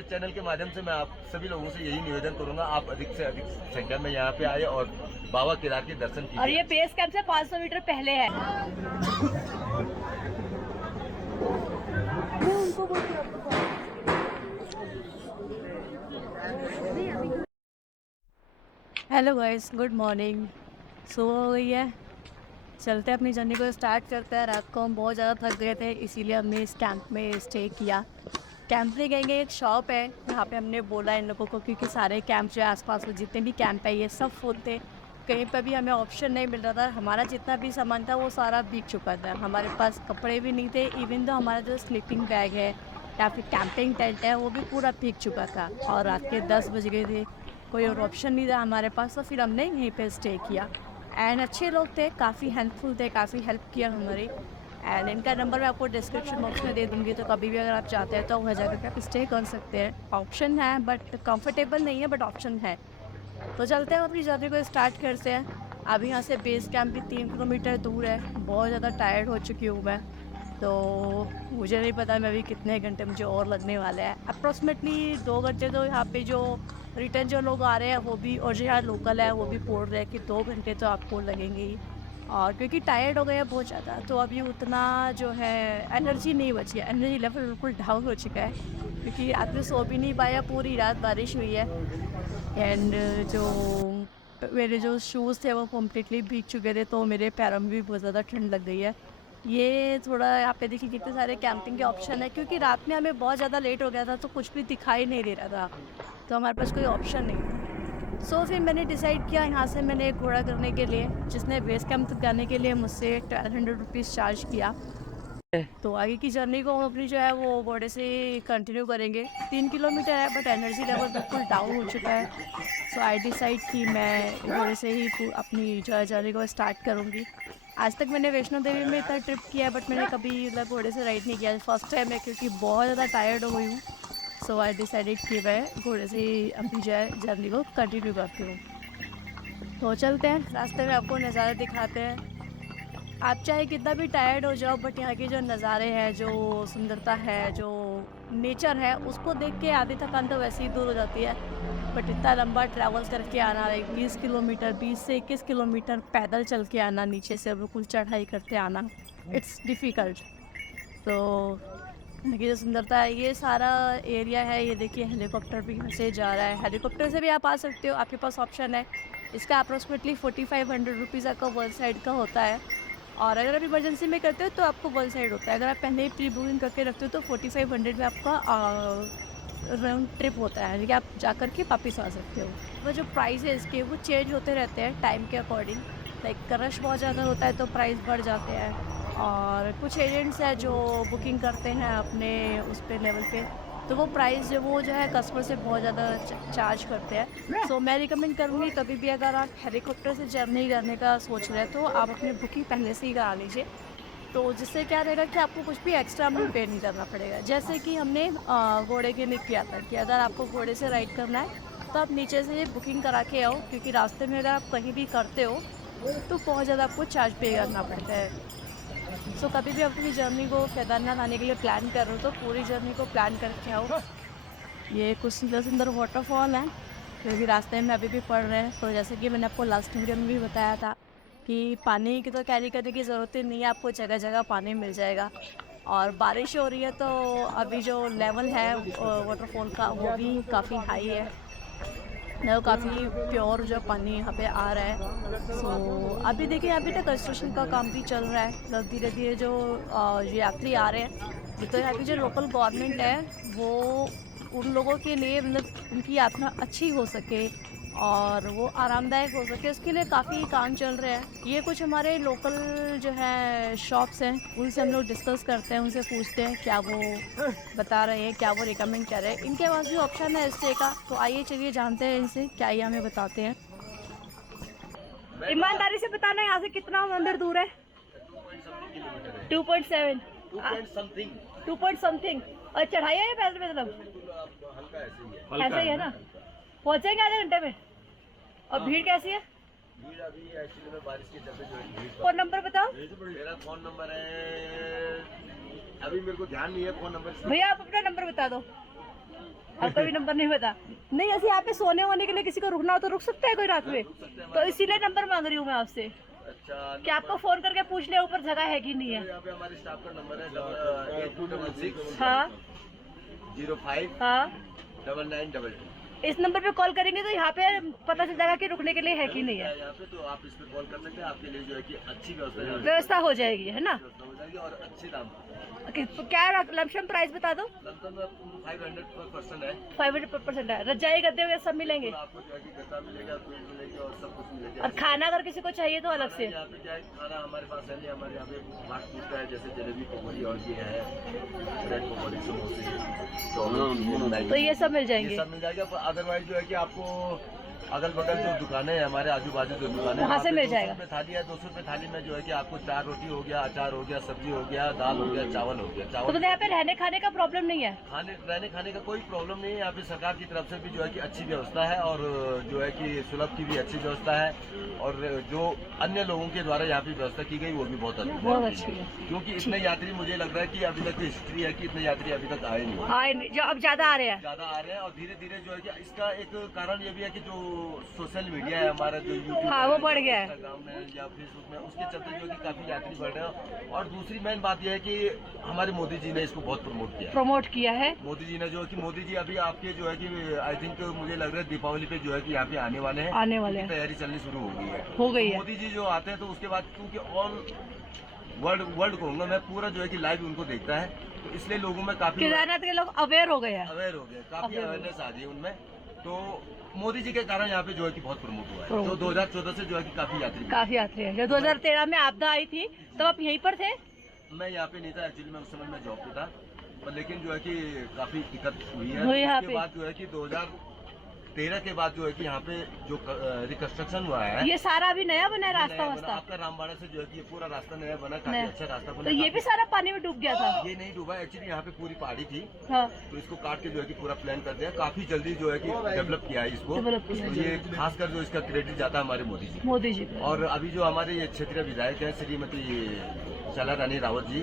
आपके चैनल के माध्यम से मैं आप सभी लोगों से यही निवेदन करूंगा, आप अधिक से अधिक संख्या में यहाँ पे आए और बाबा केदार के दर्शन कीजिए। ये बेस कैंप से 500 मीटर पहले है। Hello guys, good morning. सुबह हो गई है, चलते अपनी जर्नी को स्टार्ट करते हैं। रात को हम बहुत ज़्यादा थक गए थे, इसीलिए हमने इस कैंप में स्टे किया। कैंप में गएंगे, एक शॉप है यहाँ पे, हमने बोला इन लोगों को, क्योंकि सारे कैंप जो है आसपास में जितने भी कैंप है ये सब फुल थे। कहीं पर भी हमें ऑप्शन नहीं मिल रहा था, हमारा जितना भी सामान था वो सारा बिक चुका था। हमारे पास कपड़े भी नहीं थे, इवन तो हमारा जो स्लीपिंग बैग है या फिर कैंपिंग टेंट है वो भी पूरा बिक चुका था। और रात के 10 बज गए थे, कोई और ऑप्शन नहीं था हमारे पास, तो फिर हमने यहीं पे स्टे किया। एंड अच्छे लोग थे, काफ़ी हेल्पफुल थे, काफ़ी हेल्प किया हमारी। एंड इनका नंबर मैं आपको डिस्क्रिप्शन बॉक्स में दे दूँगी, तो कभी भी अगर आप चाहते हैं तो वहाँ जाकर आप स्टे कर सकते हैं। ऑप्शन है बट कंफर्टेबल नहीं है, बट ऑप्शन है। तो चलते हैं, अपनी जर्नी को स्टार्ट करते हैं। अभी यहाँ से बेस कैंप भी 3 किलोमीटर दूर है। बहुत ज़्यादा टायर्ड हो चुकी हूँ मैं, तो मुझे नहीं पता मैं अभी कितने घंटे मुझे और लगने वाले हैं। अप्रॉक्सीमेटली 2 घंटे तो यहाँ पे जो रिटर्न जो लोग आ रहे हैं वो भी, और जो यहाँ लोकल है वो भी बोल रहे हैं कि 2 घंटे तो आपको लगेंगे ही। और क्योंकि टायर्ड हो गए हैं बहुत ज़्यादा, तो अभी उतना जो है एनर्जी नहीं बची है, एनर्जी लेवल बिल्कुल डाउन हो चुका है, क्योंकि रात में सो भी नहीं पाया, पूरी रात बारिश हुई है। एंड जो मेरे जो शूज़ थे वो कम्प्लीटली भीग चुके थे, तो मेरे पैरों में भी बहुत ज़्यादा ठंड लग गई है। ये थोड़ा यहाँ पे देखिए कितने सारे कैंपिंग के ऑप्शन है, क्योंकि रात में हमें बहुत ज़्यादा लेट हो गया था तो कुछ भी दिखाई नहीं दे रहा था, तो हमारे पास कोई ऑप्शन नहीं था। सो फिर मैंने डिसाइड किया, यहाँ से मैंने एक घोड़ा करने के लिए, जिसने बेस कैंप तक जाने के लिए मुझसे 1200 रुपीज़ चार्ज किया। तो आगे की जर्नी को हम अपनी जो है वो घोड़े से कंटिन्यू करेंगे। 3 किलोमीटर है बट एनर्जी लेवल बिल्कुल डाउन हो चुका है, सो आई डिसाइड कि मैं घोड़े से ही अपनी जो है जर्नी को स्टार्ट करूँगी। आज तक मैंने वैष्णो देवी में इतना ट्रिप किया है, बट मैंने कभी मतलब घोड़े से राइड नहीं किया, फर्स्ट टाइम है, क्योंकि बहुत ज़्यादा टायर्ड हो गई हूँ। सो आई डिसाइडेड कि मैं घोड़े से ही अपनी जो है जर्नी को कंटिन्यू करती हूँ। तो चलते हैं, रास्ते में आपको नज़ारे दिखाते हैं। आप चाहे कितना भी टायर्ड हो जाओ, बट यहाँ के जो नज़ारे हैं, जो सुंदरता है, जो नेचर है, उसको देख के आधी थकान तो वैसे ही दूर हो जाती है। बट इतना लंबा ट्रैवल करके आना, 20 किलोमीटर, 20 से 21 किलोमीटर पैदल चल के आना, नीचे से बिल्कुल चढ़ाई करते आना, इट्स डिफ़िकल्ट। तो देखिए जो सुंदरता है, ये सारा एरिया है, ये देखिए हेलीकॉप्टर भी यहाँ से जा रहा है। हेलीकॉप्टर से भी आप आ सकते हो, आपके पास ऑप्शन है। इसका अप्रोक्सीमेटली 4500 रुपीज़ आपका वन साइड का होता है, और अगर आप इमरजेंसी में करते हो तो आपको वन साइड होता है। अगर आप पहले ही प्री बुकिंग करके रखते हो तो 4500 में आपका राउंड ट्रिप होता है, यानी कि आप जा कर के वापस आ सकते हो। वो जो प्राइस है इसके वो चेंज होते रहते हैं टाइम के अकॉर्डिंग। लाइक रश बहुत ज़्यादा होता है तो प्राइस बढ़ जाते हैं, और कुछ एजेंट्स हैं जो बुकिंग करते हैं अपने उस पे लेवल पे, तो वो प्राइस जो है कस्टमर से बहुत ज़्यादा चार्ज करते हैं। सो मैं रिकमेंड करूँगी, कभी भी अगर आप हेलीकॉप्टर से जर्नी करने का सोच रहे हैं तो आप अपनी बुकिंग पहले से ही करा लीजिए, तो जिससे क्या रहेगा कि आपको कुछ भी एक्स्ट्रा अमाउंट पे नहीं करना पड़ेगा। जैसे कि हमने घोड़े के लिए किया था कि अगर आपको घोड़े से राइड करना है तो आप नीचे से बुकिंग करा के आओ, क्योंकि रास्ते में अगर आप कहीं भी करते हो तो बहुत ज़्यादा आपको चार्ज पे करना पड़ता है। सो कभी भी अपनी जर्नी को केदारनाथ आने के लिए प्लान कर रहे हो तो पूरी जर्नी को प्लान करके आओ। ये कुछ सुंदर सुंदर वाटरफॉल हैं जो भी रास्ते में अभी भी पड़ रहे हैं। तो जैसे कि मैंने आपको लास्ट वीडियो में भी बताया था कि पानी की तो कैरी करने की ज़रूरत ही नहीं है, आपको जगह जगह पानी मिल जाएगा। और बारिश हो रही है तो अभी जो लेवल है वाटरफॉल का वो भी काफ़ी हाई है, वो काफ़ी प्योर जो पानी यहाँ पे आ रहा है। सो अभी देखिए अभी तक कंस्ट्रक्शन का काम भी चल रहा है, मतलब धीरे धीरे जो यात्री आ रहे हैं, तो यहाँ की जो लोकल गवर्नमेंट है वो उन लोगों के लिए मतलब उनकी यात्रा अच्छी हो सके और वो आरामदायक हो सके, उसके लिए काफ़ी काम चल रहे हैं। ये कुछ हमारे लोकल जो है शॉप्स हैं, उनसे हम लोग डिस्कस करते हैं, उनसे पूछते हैं क्या वो बता रहे हैं, क्या वो रिकमेंड कर रहे हैं। इनके पास भी ऑप्शन है स्टे का, तो आइए चलिए जानते हैं इनसे क्या ये हमें बताते हैं। ईमानदारी से बताना यहाँ से कितना मंदिर दूर है? 2.7 2 पॉइंट समथिंग। और चढ़ाई है या पैदल मतलब ऐसा ही है ना? पहुँचेंगे आधे घंटे में। और भीड़ कैसी है? भीड़ अभी एक्चुअली में बारिश के चलते जो है भीड़। फोन नंबर बताओ। मेरा फोन नंबर है, अभी मेरे को ध्यान नहीं है फोन नंबर। भैया आप अपना नंबर बता दो। आपका भी नंबर नहीं पता? नहीं, जैसे यहाँ पे सोने वोने के लिए किसी को रुकना हो तो रुक सकता है कोई रात में, तो इसीलिए नंबर मांग रही हूँ मैं आपसे अच्छा, कि आपको फोन करके पूछ ले ऊपर जगह है कि नहीं है। यहाँ पे हमारे स्टाफ का नंबर है 8266 हाँ 05 हाँ, 9922। इस नंबर पे कॉल करेंगे तो यहाँ पे पता चल जाएगा कि रुकने के लिए है कि नहीं है। यहाँ पे तो आप इस पे कॉल कर सकते हैं, आपके लिए जो है कि अच्छी व्यवस्था हो जाएगी, है ना? व्यवस्था हो जाएगी और अच्छे दाम तो क्या लमसम प्राइस बता दो? लगभग 500 पर पर्सन है। 500% है। रजाई गद्दे वगैरह सब मिलेंगे आपको जो है कि गद्दा मिलेगा, बेड मिलेगा और सब कुछ मिलेगा। और खाना अगर किसी को चाहिए तो अलग से? यहाँ पे क्या है, खाना हमारे पास है नहीं, हमारे यहाँ पे फास्ट फूड का है, जैसे जलेबी पकौड़ी और ये है ब्रेड पकौड़ी समोसे चाउमीन, तो ये सब मिल जाएंगे। ये सब मिल जाएगा। अदरवाइज जो है कि आपको अगल बगल जो दुकानें हैं, हमारे आजू बाजू जो दुकानें, वहाँ से मिल जाएगा। 200 रुपये थाली है, 200 रुपये थाली में जो है कि आपको 4 रोटी हो गया, अचार हो गया, सब्जी हो गया, दाल हो गया, चावल हो गया। तो चावल मतलब यहाँ पे रहने खाने का प्रॉब्लम नहीं है? रहने खाने का कोई प्रॉब्लम नहीं है। यहाँ पे सरकार की तरफ से भी जो है कि अच्छी व्यवस्था है और जो है कि सुलभ की भी अच्छी व्यवस्था है, और जो अन्य लोगों के द्वारा यहाँ पे व्यवस्था की गई वो भी बहुत अच्छी है। क्योंकि इतने यात्री, मुझे लग रहा है कि अभी तक हिस्ट्री है कि इतने यात्री अभी तक आए नहीं, हाँ, जो अब ज्यादा आ रहे हैं। ज्यादा आ रहे हैं। और धीरे धीरे जो है कि इसका एक कारण ये भी है कि जो सोशल मीडिया है हमारा, जो यूट्यूब हाँ, वो बढ़ गया है, इंस्टाग्राम में या फेसबुक में, उसके चलते जो है कि काफी यात्री बढ़ रहे हैं। और दूसरी मेन बात यह है कि हमारे मोदी जी ने इसको बहुत प्रमोट किया है। मोदी जी ने जो है कि मोदी जी अभी आपके जो है कि आई थिंक मुझे लग रहा है दीपावली पे जो है कि यहाँ पे आने वाले हैं, तैयारी चलनी शुरू हो गई है। मोदी जी जो आते हैं तो उसके बाद क्योंकि ऑल वर्ल्ड कहूँगा मैं, पूरा जो है कि लाइव उनको देखता है, तो इसलिए लोगों में काफी केदारनाथ के लोग अवेयर हो गए हैं, काफी अवेयरनेस आ गई उनमें। तो मोदी जी के कारण यहाँ पे जो है कि बहुत प्रमोट हुआ है। तो 2014 से जो है कि काफी यात्री है। जो 2013 में आपदा आई थी तब आप यहीं पर थे? मैं यहाँ पे नहीं था एक्चुअली, मैं उस समय मैं जॉब पे था, पर लेकिन जो है कि काफी दिक्कत हुई है। उसके बाद जो है कि 2013 के बाद जो है कि यहाँ पे जो रिकंस्ट्रक्शन हुआ है, ये सारा अभी नया बना है रास्ता वास्ता? आपका रामबाड़ा से जो है कि ये पूरा रास्ता नया बना, काफी अच्छा रास्ता बना। तो ये भी सारा पानी में डूब गया था? ये नहीं डूबा, एक्चुअली यहाँ पे पूरी पहाड़ी थी, हाँ। तो इसको काट के जो है कि पूरा प्लान कर दिया, काफी जल्दी जो है कि डेवलप किया है इसको। तो ये खासकर जो इसका क्रेडिट जाता है हमारे मोदी जी। और अभी जो हमारे ये क्षेत्रीय विधायक है श्रीमती चला रानी रावत जी,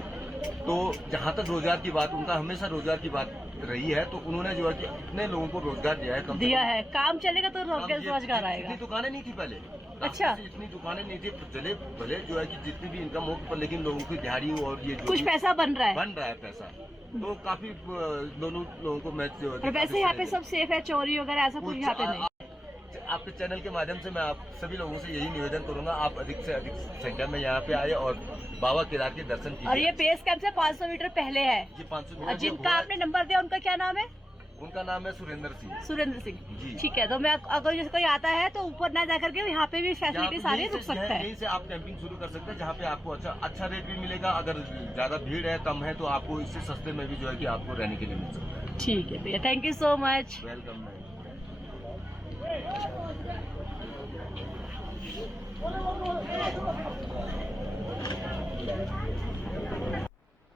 तो जहाँ तक रोजगार की बात, उनका हमेशा रोजगार की बात रही है, तो उन्होंने जो है कि इतने लोगों को रोजगार दिया है। काम चलेगा तो रोजगार आएगा। इतनी दुकानें नहीं थी पहले, अच्छा, इतनी दुकानें नहीं थी, चले भले जो है कि जितनी भी इनकम हो, पर लेकिन लोगों की दिहाड़ी और ये कुछ पैसा बन रहा है पैसा, तो काफी दोनों लोगों को मैच जो है। वैसे यहाँ पे सब सेफ है, चोरी वगैरह ऐसा कुछ यहाँ पे नहीं। आपके चैनल के माध्यम से मैं आप सभी लोगों से यही निवेदन करूंगा, आप अधिक से अधिक संख्या में यहाँ पे आए और बाबा केदार के दर्शन कीजिए। और ये बेस कैंप से 500 मीटर पहले है। जी 500 मीटर। जिनका आपने नंबर दिया उनका क्या नाम है? उनका नाम है सुरेंद्र सिंह जी। ठीक है, तो मैं अगर जैसे कोई आता है तो ऊपर ना जाकर के यहाँ पे भी फैसिलिटी सारी रुक सकता है। यहीं से आप कैंपिंग शुरू कर सकते हैं, जहाँ पे आपको अच्छा रेट भी मिलेगा। अगर ज्यादा भीड़ है, कम है, तो आपको इससे सस्ते में भी जो है कि आपको रहने के लिए मिल सकता है। ठीक है भैया, thank you so much. Welcome.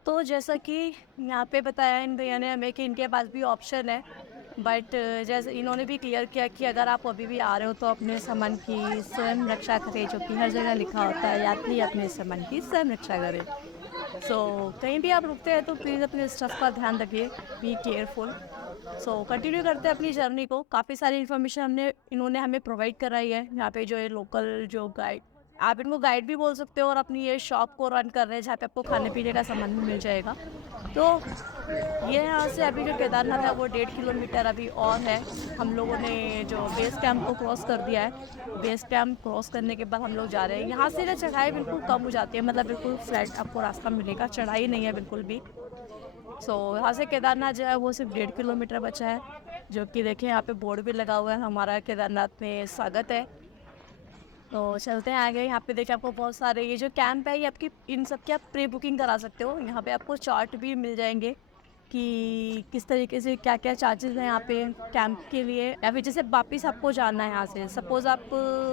तो जैसा कि यहाँ पे बताया इन भैया ने हमें कि इनके पास भी ऑप्शन है, बट जैसे इन्होंने भी क्लियर किया कि अगर आप अभी भी आ रहे हो तो अपने सामान की स्वयं रक्षा करें, जो कि हर जगह लिखा होता है, यात्री अपने सामान की स्वयं रक्षा करें। कहीं भी आप रुकते हैं तो प्लीज़ अपने स्टफ का ध्यान रखिए, बी केयरफुल। कंटिन्यू करते हैं अपनी जर्नी को। काफ़ी सारी इन्फॉर्मेशन इन्होंने हमें प्रोवाइड कराई है। यहाँ पे जो है लोकल जो गाइड, आप इनको गाइड भी बोल सकते हो, और अपनी ये शॉप को रन कर रहे हैं जहाँ पे आपको खाने पीने का सामान भी मिल जाएगा। तो ये यहाँ से अभी जो केदारनाथ है वो 1.5 किलोमीटर अभी और है। हम लोगों ने जो बेस कैंप को क्रॉस कर दिया है। बेस कैंप क्रॉस करने के बाद हम लोग जा रहे हैं। यहाँ से ना चढ़ाई बिल्कुल कम हो जाती है, मतलब बिल्कुल फ्लैट आपको रास्ता मिलेगा, चढ़ाई नहीं है बिल्कुल भी। यहाँ से केदारनाथ जो है वो सिर्फ 1.5 किलोमीटर बचा है, जो कि देखिए यहाँ पे बोर्ड भी लगा हुआ है, हमारा केदारनाथ में स्वागत है। तो चलते हैं आगे। यहाँ पे देखिए आपको बहुत सारे ये जो कैंप है, ये आपकी इन सब की आप प्री बुकिंग करा सकते हो। यहाँ पे आपको चार्ट भी मिल जाएंगे कि किस तरीके से क्या क्या चार्जेस हैं यहाँ पे कैंप के लिए, या फिर जैसे वापस आपको जाना है यहाँ से, सपोज़ आप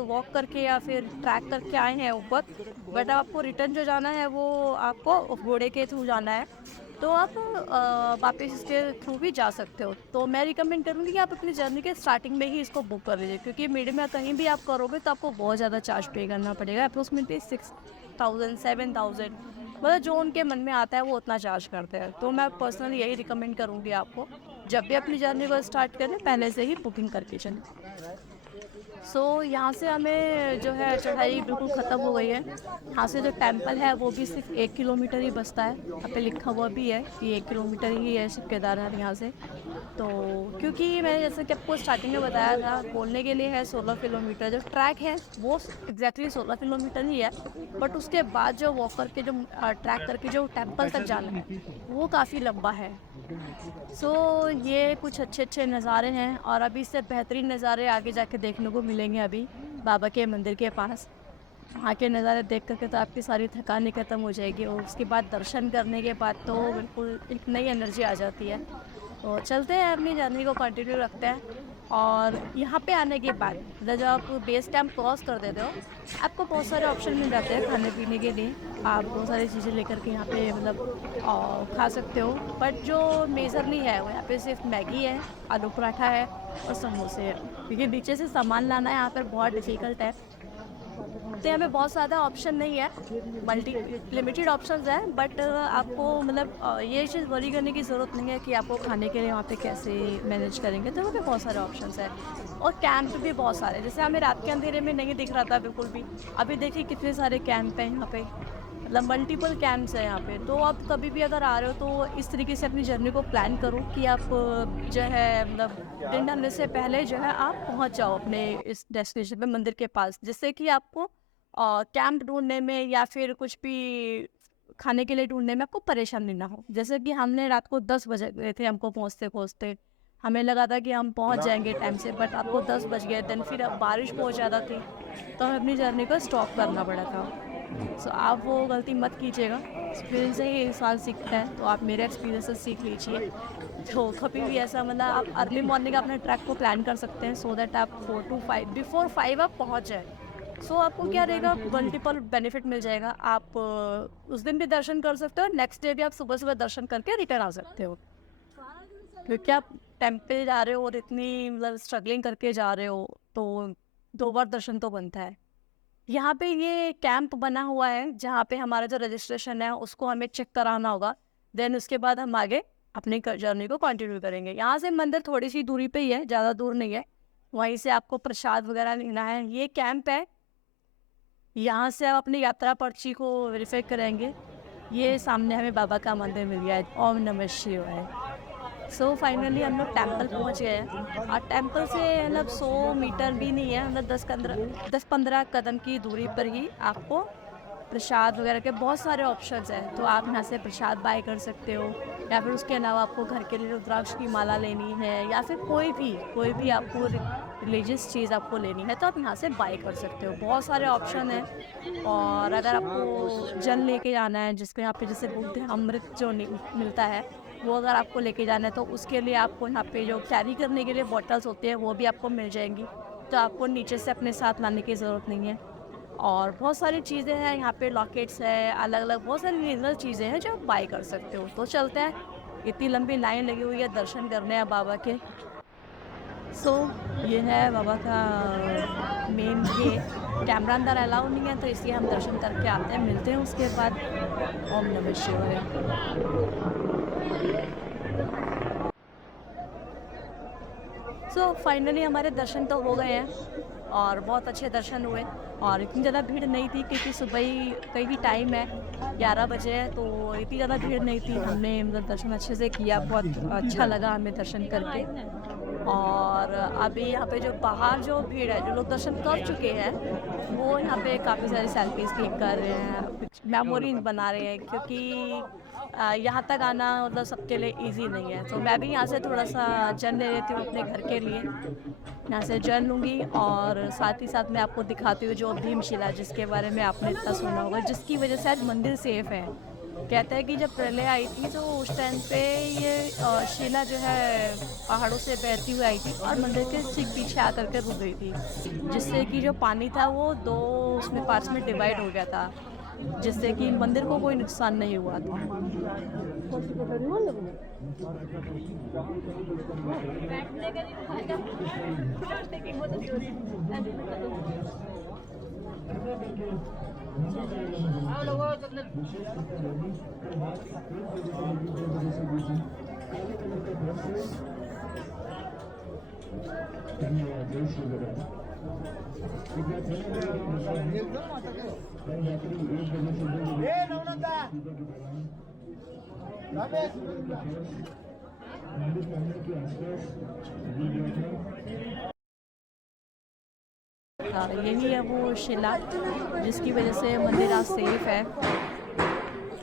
वॉक करके या फिर ट्रैक करके आए हैं ऊपर, बट आपको रिटर्न जो जाना है वो आपको घोड़े के थ्रू जाना है, तो आप वापस इसके थ्रू भी जा सकते हो। तो मैं रिकमेंड करूँगी कि आप अपनी जर्नी के स्टार्टिंग में ही इसको बुक कर लीजिए, क्योंकि मिड में कहीं भी आप करोगे तो आपको बहुत ज़्यादा चार्ज पे करना पड़ेगा। अप्रोक्सीमेटली 6,000 7,000, मतलब जो उनके मन में आता है वो उतना चार्ज करते हैं। तो मैं पर्सनली यही रिकमेंड करूँगी आपको जब भी अपनी जर्नी को स्टार्ट करें पहले से ही बुकिंग करके चलें। सो यहाँ से हमें जो है चढ़ाई बिल्कुल ख़त्म हो गई है। यहाँ से जो टेम्पल है वो भी सिर्फ 1 किलोमीटर ही बसता है। यहाँ पे लिखा हुआ भी है कि 1 किलोमीटर ही है शिव केदारनाथ यहाँ से। तो क्योंकि मैंने जैसे कि आपको स्टार्टिंग में बताया था, बोलने के लिए है 16 किलोमीटर, जो ट्रैक है वो एग्जैक्टली 16 किलोमीटर ही है, बट उसके बाद जो वॉक करके जो ट्रैक करके जो टेम्पल तक जाना है वो काफ़ी लंबा है। सो ये कुछ अच्छे अच्छे नज़ारे हैं और अभी इससे बेहतरीन नज़ारे आगे जाके देखने को मिलेंगे। अभी बाबा के मंदिर के पास वहाँ के नज़ारे देख करके तो आपकी सारी थकान ही ख़त्म हो जाएगी और उसके बाद दर्शन करने के बाद तो बिल्कुल एक नई एनर्जी आ जाती है। तो चलते हैं, अपनी जर्नी को कंटिन्यू रखते हैं। और यहाँ पे आने के बाद मतलब जब आप बेस कैंप क्रॉस कर देते हो आपको बहुत सारे ऑप्शन मिल जाते हैं खाने पीने के लिए। आप बहुत सारी चीज़ें लेकर के यहाँ पे मतलब खा सकते हो, बट जो मेजरली है वो यहाँ पे सिर्फ मैगी है, आलू पराठा है और समोसे है, क्योंकि नीचे से सामान लाना यहाँ पर बहुत डिफ़िकल्ट है। तो यहाँ पे बहुत ज़्यादा ऑप्शन नहीं है, लिमिटेड ऑप्शंस है, बट आपको मतलब ये चीज़ वरी करने की ज़रूरत नहीं है कि आपको खाने के लिए वहाँ पे कैसे मैनेज करेंगे। तो वहाँ पे बहुत सारे ऑप्शंस हैं और कैंप भी बहुत सारे, जैसे हमें रात के अंधेरे में नहीं दिख रहा था बिल्कुल भी, अभी देखिए कितने सारे कैंप हैं यहाँ पे, मतलब मल्टीपल कैंप्स हैं यहाँ पे। तो आप कभी भी अगर आ रहे हो तो इस तरीके से अपनी जर्नी को प्लान करो कि आप जो है मतलब दिन ढलने से पहले जो है आप पहुँच जाओ अपने इस डेस्टिनेशन पे मंदिर के पास, जिससे कि आपको कैंप ढूंढने में या फिर कुछ भी खाने के लिए ढूंढने में आपको परेशानी ना हो। जैसे कि हमने रात को 10 बजे गए थे, हमको पहुँचते पहुँचते हमें लगा था कि हम पहुँच जाएंगे टाइम से, बट आपको 10 बज गए। देन फिर अब बारिश बहुत ज़्यादा थी तो हमें अपनी जर्नी को स्टॉप करना पड़ा था। सो आप वो गलती मत कीजिएगा, एक्सपीरियंस से ही इंसान सीखता है, तो आप मेरे एक्सपीरियंस से सीख लीजिए। तो कभी भी ऐसा मतलब आप अर्ली मॉर्निंग अपने ट्रैक को प्लान कर सकते हैं सो दैट आप 4 to 5 बिफोर 5 आप पहुँच जाए। सो आपको क्या रहेगा, मल्टीपल बेनिफिट मिल जाएगा। आप उस दिन भी दर्शन कर सकते हो, नेक्स्ट डे भी आप सुबह सुबह दर्शन करके रिटर्न आ सकते हो, क्योंकि आप टेम्पल जा रहे हो और इतनी मतलब स्ट्रगलिंग करके जा रहे हो तो 2 बार दर्शन तो बनता है। यहाँ पे ये कैंप बना हुआ है जहाँ पे हमारा जो रजिस्ट्रेशन है उसको हमें चेक कराना होगा, देन उसके बाद हम आगे अपनी जर्नी को कंटिन्यू करेंगे। यहाँ से मंदिर थोड़ी सी दूरी पे ही है, ज़्यादा दूर नहीं है, वहीं से आपको प्रसाद वगैरह लेना है। ये कैंप है, यहाँ से आप अपनी यात्रा पर्ची को वेरीफाई करेंगे। ये सामने हमें बाबा का मंदिर मिल गया है, ओम नमः शिवाय। सो फाइनली हम लोग टेम्पल पहुँच गए हैं और टेम्पल से मतलब 100 मीटर भी नहीं है, मतलब 10-15 कदम की दूरी पर ही आपको प्रसाद वगैरह के बहुत सारे ऑप्शंस हैं। तो आप यहाँ से प्रसाद बाय कर सकते हो, या फिर उसके अलावा आपको घर के लिए रुद्राक्ष की माला लेनी है या फिर कोई भी आपको रिलीजियस चीज़ आपको लेनी है तो आप यहाँ से बाय कर सकते हो। बहुत सारे ऑप्शन हैं। और अगर आपको जल लेके जाना है, जिसको यहाँ पे जैसे बोलते हैं अमृत जो मिलता है, वो अगर आपको लेके जाना है तो उसके लिए आपको यहाँ पे जो कैरी करने के लिए बॉटल्स होते हैं वो भी आपको मिल जाएंगी, तो आपको नीचे से अपने साथ लाने की ज़रूरत नहीं है। और बहुत सारी चीज़ें हैं यहाँ पे, लॉकेट्स है, अलग अलग बहुत सारी रीजनल चीज़ें हैं जो आप बाय कर सकते हो। तो चलते हैं, इतनी लंबी लाइन लगी हुई है दर्शन करने हैं बाबा के। सो ये है बाबा का मेन गेट, कैमरा अंदर अलाउ नहीं है तो इसलिए हम दर्शन करके आते हैं, मिलते हैं उसके बाद। ओम नमः शिवाय। सो फाइनली हमारे दर्शन तो हो गए हैं और बहुत अच्छे दर्शन हुए और इतनी ज़्यादा भीड़ नहीं थी, क्योंकि सुबह ही कहीं भी टाइम है 11 बजे है, तो इतनी ज़्यादा भीड़ नहीं थी। हमने मतलब दर्शन अच्छे से किया, बहुत अच्छा लगा हमें दर्शन करके। और अभी यहाँ पे जो बाहर जो भीड़ है, जो लोग दर्शन कर चुके हैं वो यहाँ पे काफ़ी सारी सेल्फीज क्लिक कर रहे हैं, मेमोरीज बना रहे हैं, क्योंकि यहाँ तक आना मतलब सबके लिए इजी नहीं है। तो मैं भी यहाँ से थोड़ा सा जल ले लेती हूँ अपने घर के लिए, यहाँ से जल लूँगी और साथ ही साथ मैं आपको दिखाती हूँ जो भीमशिला, जिसके बारे में आपने इतना सुना होगा, जिसकी वजह से आज मंदिर सेफ है। कहते हैं कि जब प्रलय आई थी तो उस टाइम पे ये शिला जो है पहाड़ों से बहती हुई आई थी और मंदिर के ठीक पीछे आकर के रुक गई थी, जिससे कि जो पानी था वो 2 उसमें पार्ट्स में डिवाइड हो गया था, जिससे कि मंदिर को कोई नुकसान नहीं हुआ था। यही है वो शिला जिसकी वजह से मंदिर आज सेफ है।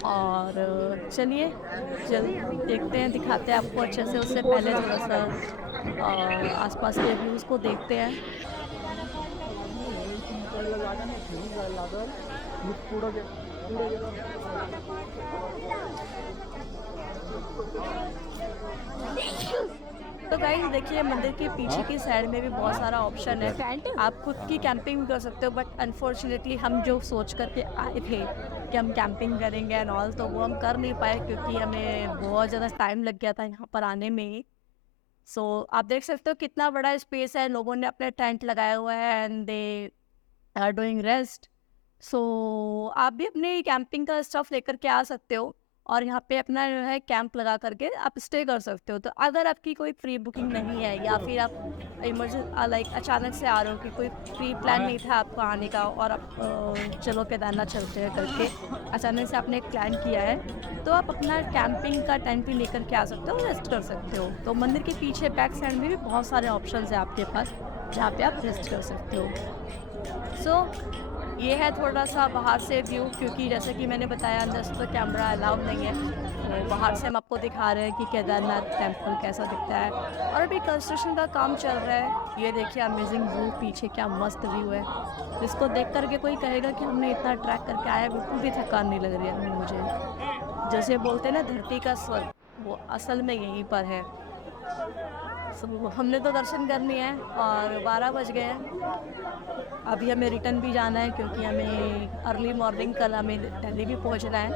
और चलिए देखते हैं, दिखाते हैं आपको अच्छे से। उससे पहले थोड़ा सा आसपास के व्यूज़ को देखते हैं। तो गाइस देखिए, मंदिर के पीछे की साइड में भी बहुत सारा ऑप्शन है। आप खुद की कैंपिंग भी कर सकते हो, बट अनफॉर्चुनेटली हम जो सोच करके आए थे कि हम कैंपिंग करेंगे एंड ऑल, तो वो हम कर नहीं पाए क्योंकि हमें बहुत ज़्यादा टाइम लग गया था यहाँ पर आने में ही। सो आप देख सकते हो कितना बड़ा स्पेस है, लोगों ने अपने टेंट लगाया हुआ है and they are doing rest. So आप भी अपने कैंपिंग का स्टफ लेकर के आ सकते हो और यहाँ पे अपना जो है कैंप लगा करके आप स्टे कर सकते हो। तो अगर आपकी कोई प्री बुकिंग नहीं है या फिर आप इमरजेंसी लाइक अचानक से आ रहे हो कि कोई प्री प्लान नहीं था आपको आने का और आप चलो केदारनाथ चलते हैं करके अचानक से आपने एक प्लान किया है, तो आप अपना कैंपिंग का टेंट भी लेकर के आ सकते हो, रेस्ट कर सकते हो। तो मंदिर के पीछे बैक साइड में भी बहुत सारे ऑप्शंस हैं आपके पास जहाँ पे आप रेस्ट कर सकते हो। सो ये है थोड़ा सा बाहर से व्यू, क्योंकि जैसे कि मैंने बताया अंदर से तो कैमरा अलाउड नहीं है, तो बाहर से हम आपको दिखा रहे हैं कि केदारनाथ टेम्पल कैसा दिखता है। और अभी कंस्ट्रक्शन का काम चल रहा है। ये देखिए अमेजिंग व्यू, पीछे क्या मस्त व्यू है। जिसको देख करके कोई कहेगा कि हमने इतना ट्रैक करके आया, बिल्कुल भी थकान नहीं लग रही है मुझे। जैसे बोलते हैं ना धरती का स्वर्ग, वो असल में यहीं पर है। हमने तो दर्शन करनी है और 12 बज गए हैं। अभी हमें रिटर्न भी जाना है क्योंकि हमें अर्ली मॉर्निंग कल हमें दिल्ली भी पहुंचना है।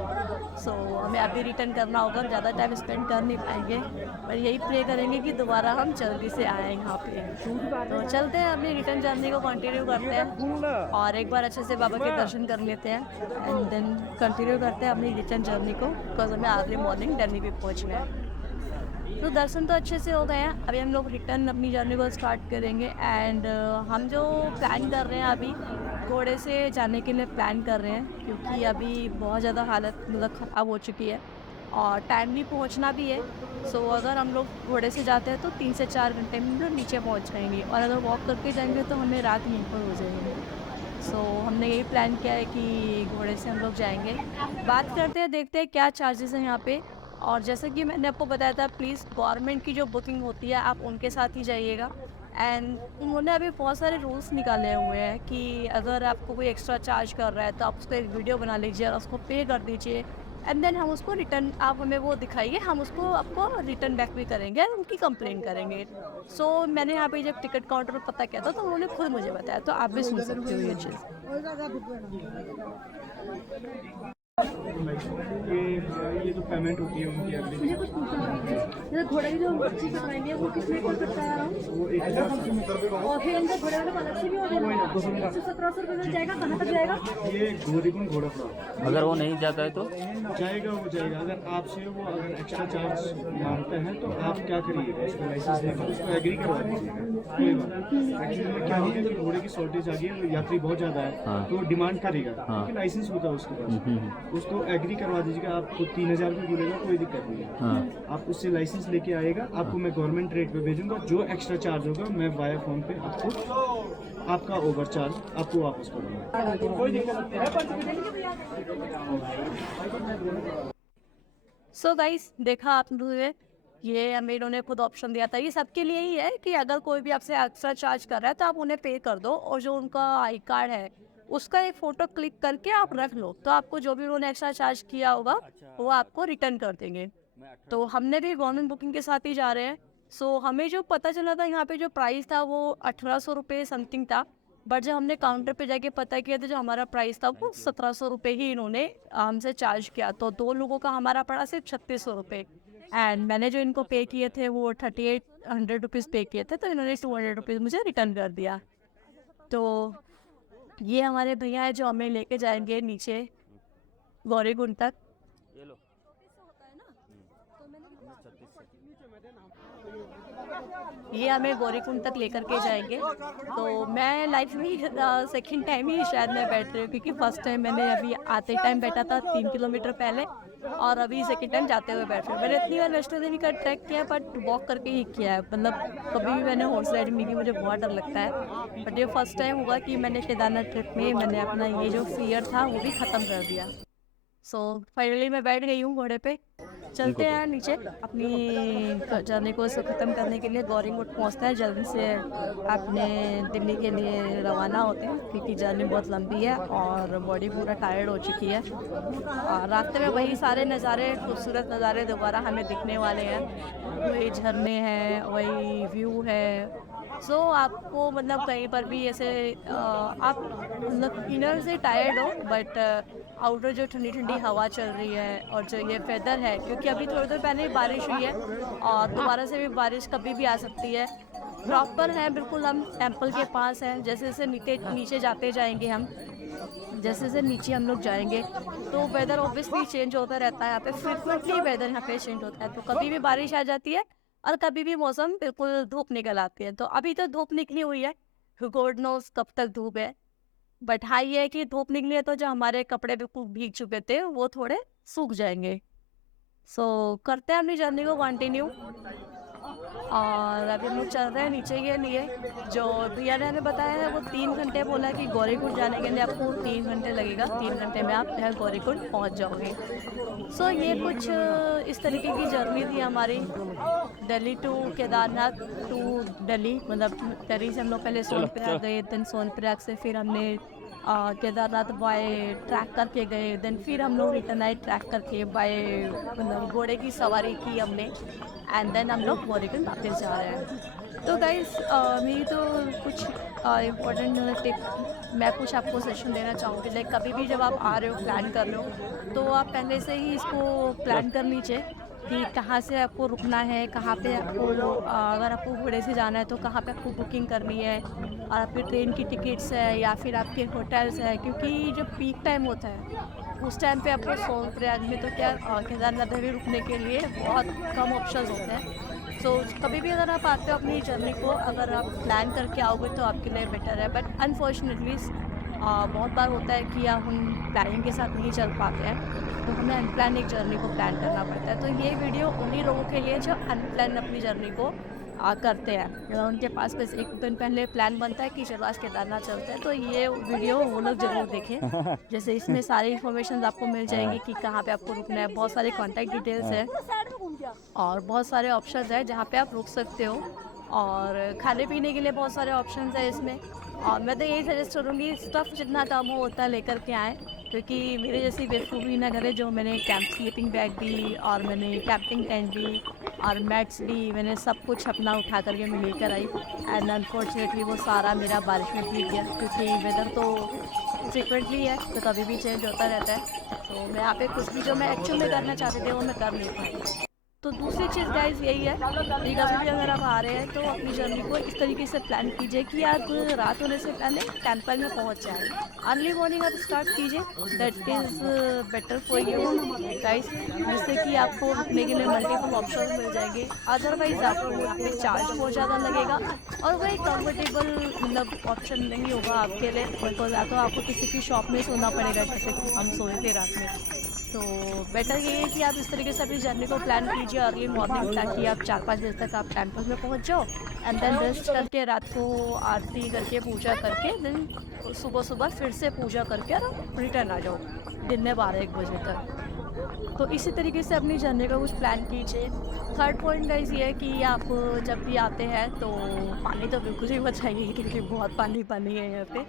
सो हमें अभी रिटर्न करना होगा, ज़्यादा टाइम स्पेंड कर नहीं पाएंगे, पर यही प्रे करेंगे कि दोबारा हम जल्दी से आए यहाँ पे। तो चलते हैं, अपनी रिटर्न जर्नी को कंटिन्यू करते हैं और एक बार अच्छे से बाबा के दर्शन कर लेते हैं एंड देन कंटिन्यू करते हैं अपनी रिटर्न जर्नी को, बिकॉज हमें अर्ली मॉर्निंग दिल्ली भी पहुँचना है। तो दर्शन तो अच्छे से हो गए हैं, अभी हम लोग रिटर्न अपनी जर्नी को स्टार्ट करेंगे। एंड हम जो प्लान कर रहे हैं अभी घोड़े से जाने के लिए प्लान कर रहे हैं, क्योंकि अभी बहुत ज़्यादा हालत मतलब ख़राब हो चुकी है और टाइमली पहुंचना भी है। सो अगर हम लोग घोड़े से जाते हैं तो 3 से 4 घंटे में हम लोग नीचे पहुंच जाएंगे, और अगर वॉक करके जाएंगे तो हमें रात यहीं पर हो जाएगी। सो हमने यही प्लान किया है कि घोड़े से हम लोग जाएंगे। बात करते हैं, देखते हैं क्या चार्जेस हैं यहाँ पे। और जैसे कि मैंने आपको बताया था, प्लीज़ गवर्नमेंट की जो बुकिंग होती है आप उनके साथ ही जाइएगा। एंड उन्होंने अभी बहुत सारे रूल्स निकाले हुए हैं कि अगर आपको कोई एक्स्ट्रा चार्ज कर रहा है तो आप उसको एक वीडियो बना लीजिए और उसको पे कर दीजिए, एंड देन हम उसको रिटर्न, आप हमें वो दिखाइए, हम उसको आपको रिटर्न बैक भी करेंगे, उनकी कंप्लेंट करेंगे। सो मैंने यहाँ पे जब टिकट काउंटर पर पता किया था तो उन्होंने खुद मुझे बताया, तो आप भी सुन सकते हो ये चीज़। ये जो पेमेंट होती है उनकी अगली मुझे कुछ पूछना है, जैसे घोड़े की जो बच्ची कटवाएंगे वो कितने को करता है वो 1000 और फिर इनका घोड़े वाला अलग से भी हो जाएगा, 1700 रुपये मिल जाएगा। कहाँ तक जाएगा ये घोड़ेकुंड घोड़ा पड़ा अगर वो नहीं जाता है तो जाएगा, वो जाएगा। अगर आपसे वो अगर एक्स्ट्रा चार्ज मांगते हैं तो आप क्या करिएगा, इसका लाइसेंस लेकर उसको एग्री करवा दीजिएगा। कोई बात एक्चुअली में क्या हो गया कि घोड़े की शॉर्टेज आ गई है, यात्री बहुत ज़्यादा है, हाँ। तो डिमांड करेगा हाँ। क्योंकि लाइसेंस होता है उसके पास, उसको एग्री करवा दीजिएगा। आपको 3000 रुपये बोलेगा, कोई दिक्कत नहीं है। हाँ। आप उससे लाइसेंस लेके आएगा, आपको मैं गवर्नमेंट रेट पे भेजूंगा। जो एक्स्ट्रा चार्ज होगा मैं वाया फोन पे आपको आपका ओवर चार्ज आपको वापस करूँगा, कोई दिक्कत नहीं है। सो गाइस देखा आप लोगों, ये हमें इन्होंने खुद ऑप्शन दिया था। ये सबके लिए ही है कि अगर कोई भी आपसे एक्स्ट्रा चार्ज कर रहा है तो आप उन्हें पे कर दो, और जो उनका आई कार्ड है उसका एक फ़ोटो क्लिक करके आप रख लो, तो आपको जो भी उन्होंने एक्स्ट्रा चार्ज किया होगा वो आपको रिटर्न कर देंगे। तो हमने भी गवर्नमेंट बुकिंग के साथ ही जा रहे हैं। सो हमें जो पता चला था यहाँ पे जो प्राइस था वो 1800 रुपये समथिंग था, बट जब हमने काउंटर पे जाके पता किया तो जो हमारा प्राइस था वो 1700 रुपये ही इन्होंने हमसे चार्ज किया। तो 2 लोगों का हमारा पड़ा सिर्फ 3600 रुपये, एंड मैंने जो इनको पे किए थे वो 3800 रुपीज़ पे किए थे, तो इन्होंने 200 रुपीज़ मुझे रिटर्न कर दिया। तो ये हमारे भैया है जो हमें लेके जाएंगे नीचे गौरीकुंड तक। ये हमें गौरीकुंड तक लेकर के जाएंगे। तो मैं लाइफ में सेकंड टाइम ही शायद मैं बैठ रही हूँ, क्योंकि फर्स्ट टाइम मैंने अभी आते टाइम बैठा था 3 किलोमीटर पहले, और अभी सेकंड टाइम जाते हुए बैठ रही हूँ। मैंने इतनी बार वैष्णो देवी का ट्रैक किया बट वॉक करके ही किया है, मतलब कभी भी मैंने हॉर्स राइडिंग नहीं की, मुझे बहुत डर लगता है। बट ये फर्स्ट टाइम हुआ कि मैंने केदारनाथ ट्रिप में मैंने अपना ये जो फियर था वो भी ख़त्म कर दिया। सो फाइनली मैं बैठ गई हूँ घोड़े पे। चलते हैं नीचे अपनी जर्नी को ख़त्म करने के लिए। गौरीकुंड पहुँचते हैं जल्दी से, अपने दिल्ली के लिए रवाना होते हैं, क्योंकि जर्नी बहुत लंबी है और बॉडी पूरा टायर्ड हो चुकी है। और रास्ते में वही सारे नज़ारे, खूबसूरत नज़ारे दोबारा हमें दिखने वाले हैं। वही झरने हैं, वही व्यू है। सो आपको मतलब कहीं पर भी ऐसे आप मतलब इनर से टायर्ड हो, बट आउटर जो ठंडी ठंडी हवा चल रही है और जो ये वेदर है, क्योंकि अभी थोड़ी देर पहले ही बारिश हुई है और दोबारा से भी बारिश कभी भी आ सकती है। प्रॉपर है बिल्कुल, हम टेंपल के पास हैं। जैसे जैसे नीचे जाते जाएंगे हम, जैसे जैसे नीचे हम लोग जाएंगे तो वेदर ऑब्वियसली चेंज होता रहता है। यहाँ पे फ्रिक्वेंटली वेदर यहाँ पे चेंज होता है, तो कभी भी बारिश आ जाती है और कभी भी मौसम बिल्कुल धूप निकल आती है। तो अभी तो धूप निकली हुई है, गॉड नोस कब तक धूप है। बट हाँ ये है कि धूप निकली है तो जो हमारे कपड़े बिल्कुल भीग चुके थे वो थोड़े सूख जाएंगे। सो करते हैं अपनी जर्नी को कंटिन्यू। और अभी हम लोग चल रहे हैं नीचे के लिए। जो भैया ने हमें बताया है वो 3 घंटे बोला कि गौरीकुंड जाने के लिए आपको 3 घंटे लगेगा, 3 घंटे में आप यहाँ गौरीकुंड पहुँच जाओगे। सो ये कुछ इस तरीके की जर्नी थी हमारी, दिल्ली टू केदारनाथ टू दिल्ली। मतलब दिल्ली से हम लोग पहले सोनप्रयाग गए, देन सोनप्रयाग से फिर हमने केदारनाथ बाय ट्रैक करके गए, देन फिर हम लोग रिटर्न आए ट्रैक करके बाय मतलब घोड़े की सवारी की हमने, एंड देन हम लोग गौरीकुंड वापस जा रहे हैं। तो गाइस मेरी तो कुछ इम्पोर्टेंट टिप मैं कुछ आपको सेशन देना चाहूँगी। लाइक कभी भी जब आप आ रहे हो, प्लान कर रहे हो, तो आप पहले से ही इसको प्लान कर लीजिए कि कहाँ से आपको रुकना है, कहाँ पे आपको अगर आपको घोड़े से जाना है तो कहाँ पे आपको बुकिंग करनी है, और आपकी ट्रेन की टिकट्स है या फिर आपके होटल्स है। क्योंकि जब पीक टाइम होता है उस टाइम पे आपको सोनप्रयाग में तो क्या केदारनाथ में रुकने के लिए बहुत कम ऑप्शंस होते हैं। सो कभी भी अगर आप आते हो अपनी जर्नी को अगर आप प्लान करके आओगे तो आपके लिए बेटर है। बट अनफॉर्चुनेटली बहुत बार होता है कि हम प्लानिंग के साथ नहीं चल पाते हैं, तो हमें अनप्लान एक जर्नी को प्लान करना पड़ता है। तो ये वीडियो उन्हीं लोगों के लिए जो अनप्लान अपनी जर्नी को करते हैं, उनके पास बस एक दिन पहले प्लान बनता है कि चलो आज केदारनाथ चलते हैं, तो ये वीडियो वो लोग ज़रूर देखें। जैसे इसमें सारी इन्फॉर्मेशन आपको मिल जाएंगी कि कहाँ पे आपको रुकना है, बहुत सारे कॉन्टैक्ट डिटेल्स है और बहुत सारे ऑप्शंस है जहाँ पे आप रुक सकते हो, और खाने पीने के लिए बहुत सारे ऑप्शंस है इसमें। और मैं तो यही सजेस्ट करूँगी स्टफ़ जितना कम हो उतना लेकर के आएँ, क्योंकि मेरे जैसी बेवकूफ़ी ना करे जो मैंने कैंप स्लीपिंग बैग भी और मैंने कैंपिंग टेंट भी और मैट्स भी मैंने सब कुछ अपना उठा करके मैं लेकर आई, एंड अनफॉर्चुनेटली वो सारा मेरा बारिश में भीग गया, क्योंकि वेदर तो फ्रिक्वेंटली है तो कभी भी चेंज होता रहता है। तो मैं यहाँ पे कुछ भी जो मैं एक्चुअल में करना चाहती थी वो मैं कर नहीं पाई। तो दूसरी चीज़ गाइस यही है कि कभी भी अगर आप आ रहे हैं तो अपनी जर्नी को इस तरीके से प्लान कीजिए कि आप रात होने से पहले टेंपल में पहुंच जाएं। अर्ली मॉर्निंग आप स्टार्ट कीजिए, that is better for you guys, जिससे कि आपको रुकने के लिए मल्टीपल ऑप्शन मिल जाएंगे। अदरवाइज आपको यहाँ पे चार्ज बहुत ज़्यादा लगेगा और वही कंफर्टेबल मतलब ऑप्शन नहीं होगा आपके लिए, बिकॉज या तो आपको किसी की शॉप में सोना पड़ेगा जैसे कि हम सोए थे रात में। तो बेटर ये है कि आप इस तरीके से अपनी जर्नी को प्लान कीजिए अर्ली मॉर्निंग, ताकि आप 4-5 बजे तक आप टेंपल में पहुंच जाओ, एंड देन रेस्ट करके रात को आरती करके पूजा करके देन सुबह सुबह फिर से पूजा करके और रिटर्न आ जाओ दिन में 12-1 बजे तक। तो इसी तरीके से अपनी जर्नी का कुछ प्लान कीजिए। थर्ड पॉइंट गाइस ये है कि आप जब भी आते हैं तो पानी तो बिल्कुल ही बचाइए, क्योंकि बहुत पानी है यहाँ पे,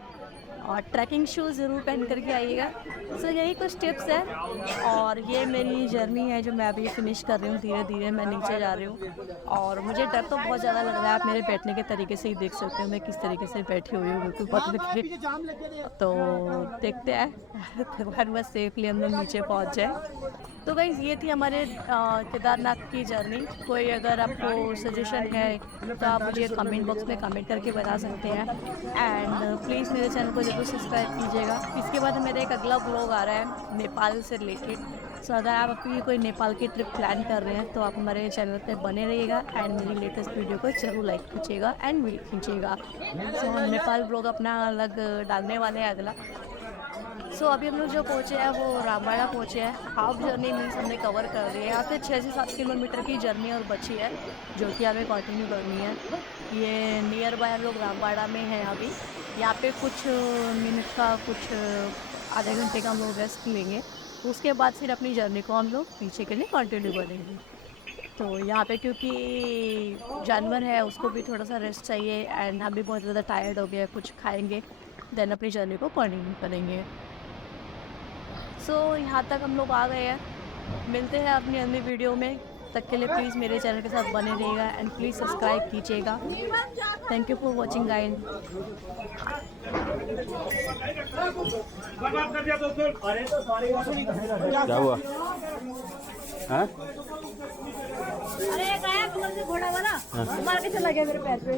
और ट्रैकिंग शूज़ ज़रूर पहन करके आइएगा। सो यही कुछ टिप्स है, और ये मेरी जर्नी है जो मैं अभी फिनिश कर रही हूँ। धीरे धीरे मैं नीचे जा रही हूँ और मुझे डर तो बहुत ज़्यादा लग रहा है। आप मेरे बैठने के तरीके से ही देख सकते हो मैं किस तरीके से बैठी हुई हूँ, बिल्कुल बहुत। तो देखते हैं भगवान बस सेफली हम लोग नीचे पहुँच जाए। तो गाइस ये थी हमारे केदारनाथ की जर्नी। कोई अगर आपको सजेशन है तो आप मुझे कमेंट बॉक्स में कमेंट करके बता सकते हैं, एंड प्लीज़ मेरे चैनल को जरूर सब्सक्राइब कीजिएगा। इसके बाद मेरा एक अगला ब्लॉग आ रहा है नेपाल से रिलेटेड, सो अगर आप अपनी कोई नेपाल की ट्रिप प्लान कर रहे हैं तो आप हमारे चैनल पे बने रहिएगा एंड मेरी लेटेस्ट वीडियो को जरूर लाइक कीजिएगा एंड वीडियो खींचिएगा। सो हम नेपाल ब्लॉग अपना अलग डालने वाले हैं अगला। सो अभी हम लोग जो पहुँचे हैं वो रामबाड़ा पहुँचे हैं। हाफ जर्नी मीन्स हमने कवर कर रही है। यहाँ से 6 से 7 किलोमीटर की जर्नी और बची है जो कि हमें कंटिन्यू करनी है। ये नियर बाय हम लोग रामबाड़ा में हैं अभी। यहाँ पे कुछ मिनट का कुछ आधे घंटे का हम लोग रेस्ट लेंगे, उसके बाद फिर अपनी जर्नी को हम लोग पीछे के लिए कंटिन्यू करेंगे। तो यहाँ पे क्योंकि जानवर है उसको भी थोड़ा सा रेस्ट चाहिए एंड हम भी बहुत ज़्यादा टायर्ड हो गए, कुछ खाएंगे देन अपनी जर्नी को कंटिन्यू करेंगे। सो यहाँ तक हम लोग आ गए हैं। मिलते हैं अपनी अगली वीडियो में, तक के लिए प्लीज़ मेरे चैनल के साथ बने रहिएगा एंड प्लीज़ सब्सक्राइब कीजिएगा। Thank you for watching guys. क्या हुआ? हाँ? अरे गाया कमर से घोड़ा वाला मार के चला गया मेरे पैर पे।